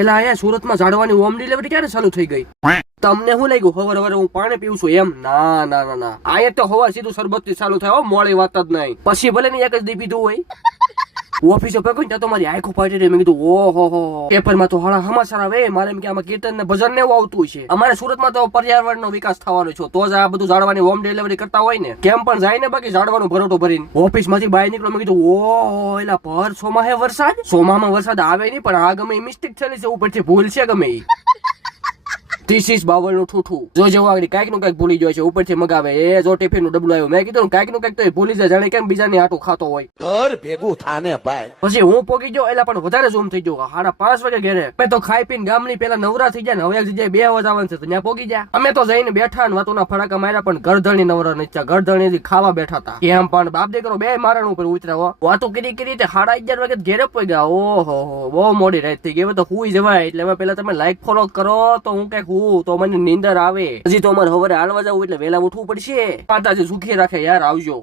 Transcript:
એલા અહીંયા સુરતમાં ઝાડવાની હોમ ડિલિવરી ક્યારે ચાલુ થઈ ગઈ? તમને શું લાગ્યું હવાર હવારે હું પાણી પીવું છું એમ? ના ના ના ના, અહીંયા તો હવા સીધું શરબત થી ચાલુ થાય. મોડી વાત જ નહીં. પછી ભલે ને એક જ દી પીધું હોય. ઓફિસે પકડી ત્યાં તો મારી આંખો ફાટી રહી. મેં કીધું ઓહો પેપરમાં તો હાડા સમાચાર આવે. મારે એમ કે આમાં કીર્તન ને ભજન ને એવું આવતું છે. અમારે સુરતમાં તો પર્યાવરણ નો વિકાસ થવાનો છે, તો જ આ બધું ઝાડવાની હોમ ડિલિવરી કરતા હોય ને. કેમ પણ જાય ને બાકી ઝાડવાનું ભરોટો ભરીને ઓફિસ માંથી બહાર નીકળો. મેં કીધું ઓહો એલા પર સોમાં હે વરસાદ. સોમામાં વરસાદ આવે નહીં, પણ આ ગમે મિસ્ટેક થયેલી છે, ઉપરથી ભૂલ છે ગમે ઈ. 30 બાવળ નું ઠૂઠું જો જવા આગળ કઈક નું કઈક ભૂલી જાય છે, ઉપરથી મગાવે. એ જો ટિફિન નું ડબલું આવ્યું. મેં કીધું કઈક નું કઈક તો ભૂલી જાય, જાણે કેમ બીજાની આટું ખાતો હોય. ઘર ભેગું થાને ભાઈ. પછી હું પોગી ગયો એલા પણ વધારે ઝૂમ થઈ ગયો. 5:30 વાગે ઘરે. મેં તો ખાઈ પીને ગામની પેલા નવરા થઈ જાય ને, હવે એક જગ્યાએ 2 વાગે આવવાનું છે તો ત્યાં પોગી જાય. અમે તો જઈને બેઠા ને વાતોના ફડાકા માર્યા, પણ ગરધણી નવરા નથી. ગરધણી ખાવા બેઠા હતા. એમ પણ બાપ દીકરો બે મારણ ઉપર ઉતર્યા. વાતો કરી કરી 11:30 વાગે ઘેરે પોગ્યા. ઓહો બહુ મોડી રાત થઈ ગઈ. હવે તો હુઈ જવાય. એટલે હવે પેલા તમે લાઈક ફોલો કરો તો હું કઈક હું તો મને નીંદર આવે. હજી તો અમારે સવારે હાલવા જવું એટલે વહેલા ઉઠવું પડશે. માતાજી સુખી રાખે યાર. આવજો.